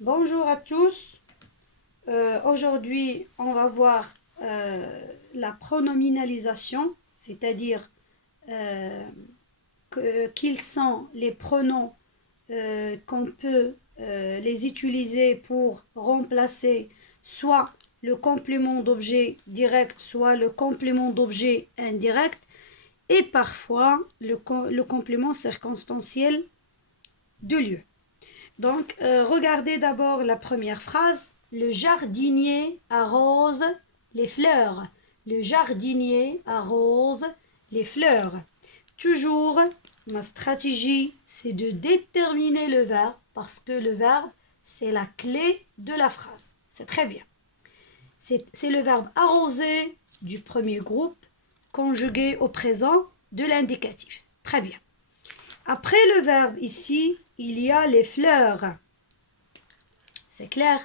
Bonjour à tous. Aujourd'hui, on va voir la pronominalisation, c'est-à-dire euh, quels sont les pronoms qu'on peut les utiliser pour remplacer soit le complément d'objet direct, soit le complément d'objet indirect, et parfois le complément circonstanciel de lieu. Donc, regardez d'abord la première phrase. Le jardinier arrose les fleurs. Le jardinier arrose les fleurs. Toujours, ma stratégie, c'est de déterminer le verbe parce que le verbe, c'est la clé de la phrase. C'est très bien. C'est le verbe arroser du premier groupe conjugué au présent de l'indicatif. Très bien. Après le verbe ici, il y a les fleurs. C'est clair?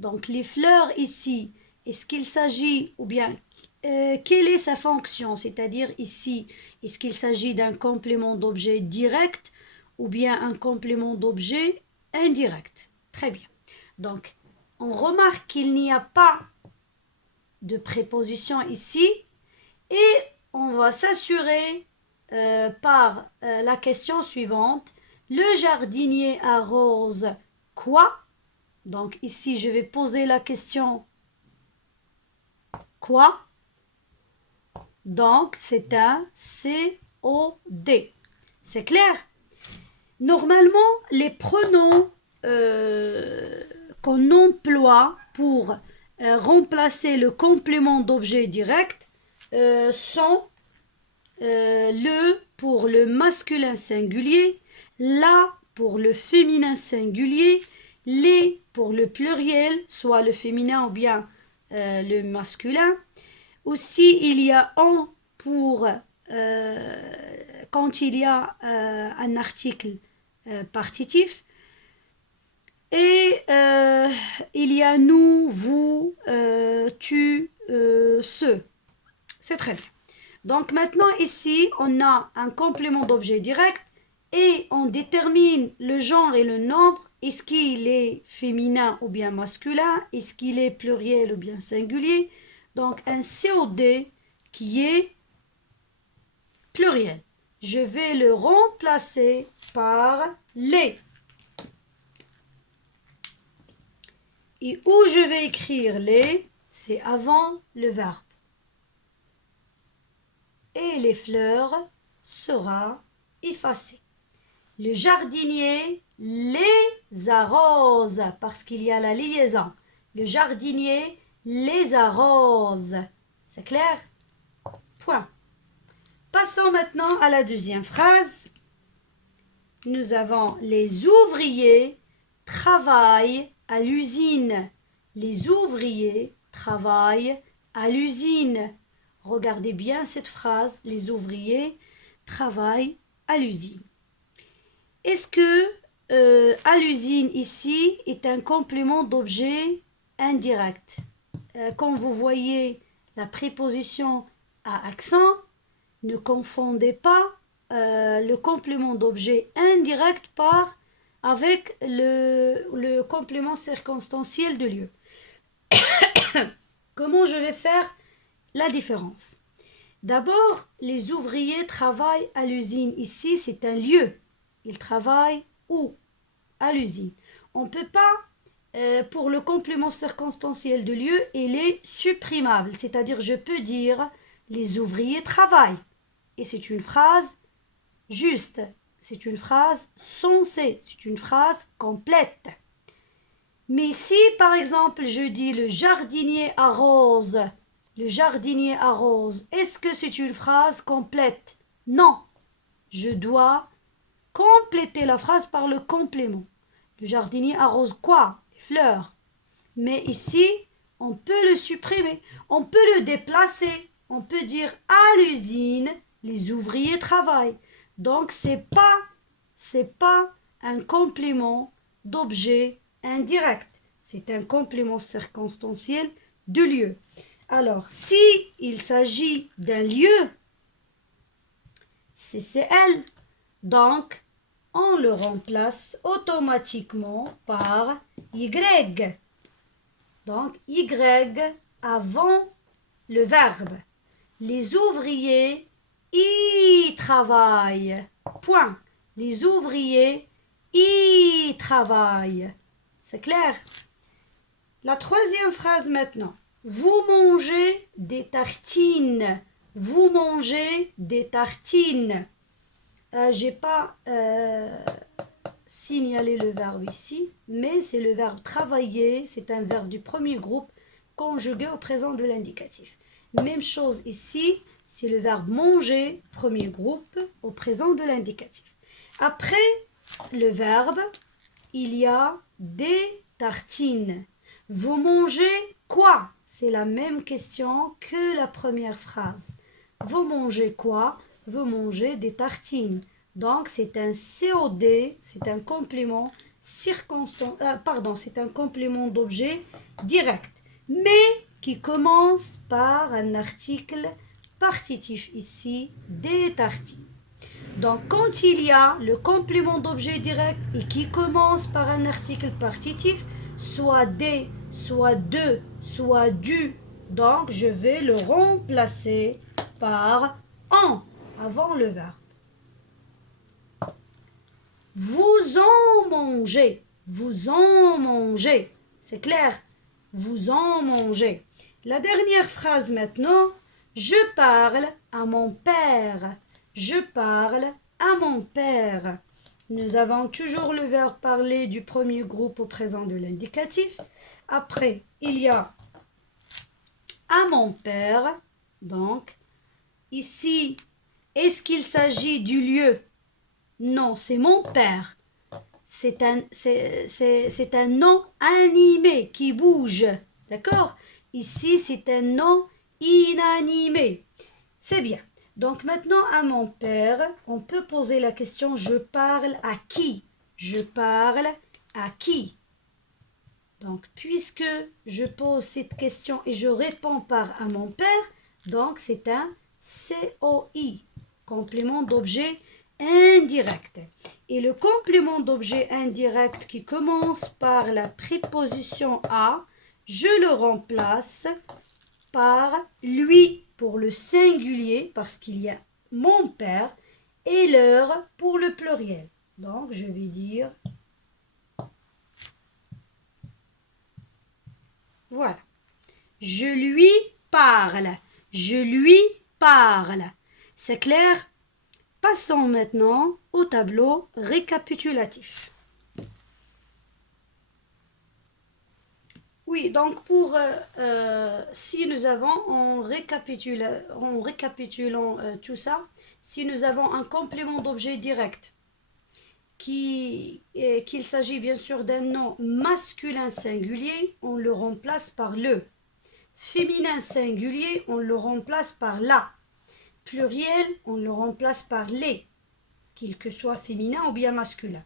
Donc les fleurs ici, est-ce qu'il s'agit, ou bien quelle est sa fonction? C'est-à-dire ici, est-ce qu'il s'agit d'un complément d'objet direct ou bien un complément d'objet indirect? Très bien. Donc on remarque qu'il n'y a pas de préposition ici et on va s'assurer par la question suivante. Le jardinier arrose quoi? Donc ici, je vais poser la question quoi? Donc c'est un COD. C'est clair? Normalement, les pronoms qu'on emploie pour remplacer le complément d'objet direct sont le pour le masculin singulier, la pour le féminin singulier, les pour le pluriel, soit le féminin ou bien le masculin. Aussi, il y a en pour quand il y a un article partitif. Et il y a nous, vous, tu, ce. C'est très bien. Donc maintenant ici, on a un complément d'objet direct et on détermine le genre et le nombre. Est-ce qu'il est féminin ou bien masculin? Est-ce qu'il est pluriel ou bien singulier? Donc un COD qui est pluriel. Je vais le remplacer par les. Et où je vais écrire les, c'est avant le verbe. Et les fleurs sera effacé. Le jardinier les arrose parce qu'il y a la liaison. Le jardinier les arrose. C'est clair? Point. Passons maintenant à la deuxième phrase. Nous avons les ouvriers travaillent à l'usine. Les ouvriers travaillent à l'usine. Regardez bien cette phrase. Les ouvriers travaillent à l'usine. Est-ce que à l'usine ici est un complément d'objet indirect? Quand vous voyez la préposition à accent, ne confondez pas le complément d'objet indirect avec le complément circonstanciel de lieu. Comment je vais faire la différence? D'abord, les ouvriers travaillent à l'usine. Ici, c'est un lieu. Ils travaillent où? À l'usine. On ne peut pas, pour le complément circonstanciel de lieu, il est supprimable. C'est-à-dire, je peux dire les ouvriers travaillent. Et c'est une phrase juste. C'est une phrase sensée. C'est une phrase complète. Mais si, par exemple, je dis le jardinier arrose, le jardinier arrose, est-ce que c'est une phrase complète? Non. Je dois compléter la phrase par le complément. Le jardinier arrose quoi? Les fleurs. Mais ici, on peut le supprimer. On peut le déplacer. On peut dire à l'usine, les ouvriers travaillent. Donc, c'est pas un complément d'objet indirect. C'est un complément circonstanciel de lieu. Alors, si il s'agit d'un lieu, CCL, donc on le remplace automatiquement par Y. Donc, Y avant le verbe. Les ouvriers y travaillent. Point. Les ouvriers y travaillent. C'est clair? La troisième phrase maintenant. Vous mangez des tartines. Vous mangez des tartines. J'ai pas signalé le verbe ici, mais c'est le verbe travailler. C'est un verbe du premier groupe conjugué au présent de l'indicatif. Même chose ici, c'est le verbe manger, premier groupe, au présent de l'indicatif. Après le verbe, il y a des tartines. Vous mangez quoi? C'est la même question que la première phrase. Vous mangez quoi? Vous mangez des tartines. Donc c'est un COD, c'est un complément c'est un complément d'objet direct, mais qui commence par un article partitif ici, des tartines. Donc quand il y a le complément d'objet direct et qui commence par un article partitif, soit des, soit de, soit du, donc je vais le remplacer par en avant le verbe. Vous en mangez, vous en mangez. C'est clair? Vous en mangez. La dernière phrase maintenant. Je parle à mon père. Je parle à mon père. Nous avons toujours le verbe parler du premier groupe au présent de l'indicatif. Après, il y a à mon père. Donc, ici, est-ce qu'il s'agit du lieu? Non, c'est mon père. C'est un nom animé qui bouge. D'accord? Ici, c'est un nom inanimé. C'est bien. Donc maintenant, à mon père, on peut poser la question, je parle à qui? Je parle à qui? Donc, puisque je pose cette question et je réponds par à mon père, donc c'est un COI, complément d'objet indirect. Et le complément d'objet indirect qui commence par la préposition à, je le remplace par lui pour le singulier, parce qu'il y a mon père, et leur pour le pluriel. Donc, je vais dire, voilà. Je lui parle. Je lui parle. C'est clair? Passons maintenant au tableau récapitulatif. Oui, donc si nous avons, en récapitulant tout ça, si nous avons un complément d'objet direct, qu'il s'agit bien sûr d'un nom masculin singulier, on le remplace par le. Féminin singulier, on le remplace par la. Pluriel, on le remplace par les, qu'il que soit féminin ou bien masculin.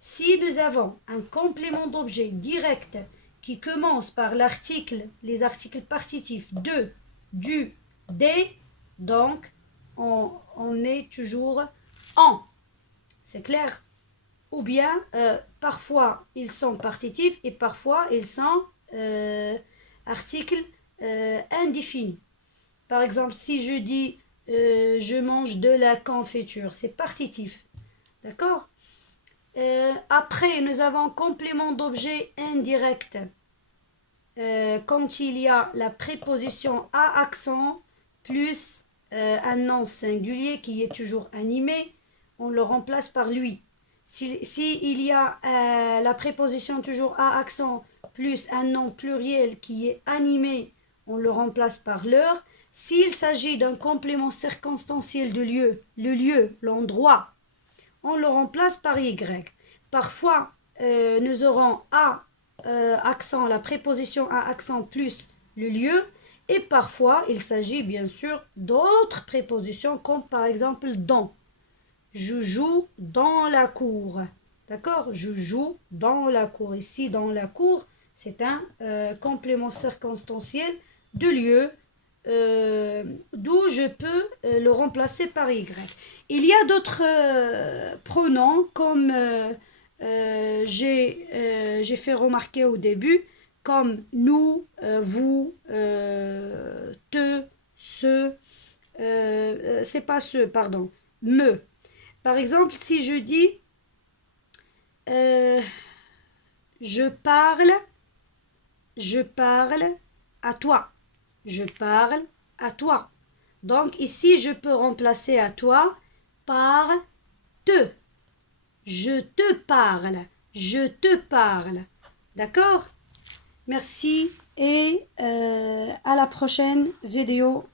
Si nous avons un complément d'objet direct qui commence par l'article, les articles partitifs de, du, des, donc on met toujours en. C'est clair? Ou bien parfois ils sont partitifs et parfois ils sont articles indéfinis. Par exemple, si je dis je mange de la confiture, c'est partitif. D'accord? Après, nous avons complément d'objet indirect. Quand il y a la préposition à accent plus un nom singulier qui est toujours animé, on le remplace par lui. Si il y a la préposition toujours à accent plus un nom pluriel qui est animé, on le remplace par leur. S'il s'agit d'un complément circonstanciel de lieu, le lieu, l'endroit, on le remplace par y. Parfois, nous aurons à accent, la préposition à accent plus le lieu, et parfois, il s'agit bien sûr d'autres prépositions, comme par exemple dans. Je joue dans la cour. D'accord? Je joue dans la cour. Ici, dans la cour, c'est un complément circonstanciel de lieu, d'où je peux le remplacer par y. Il y a d'autres pronoms comme j'ai fait remarquer au début, comme nous, vous, te, ce, c'est pas ce, pardon, me. Par exemple, si je dis euh, je parle, je parle à toi. Je parle à toi. Donc ici, je peux remplacer à toi par te. Je te parle. Je te parle. D'accord? Merci et à la prochaine vidéo.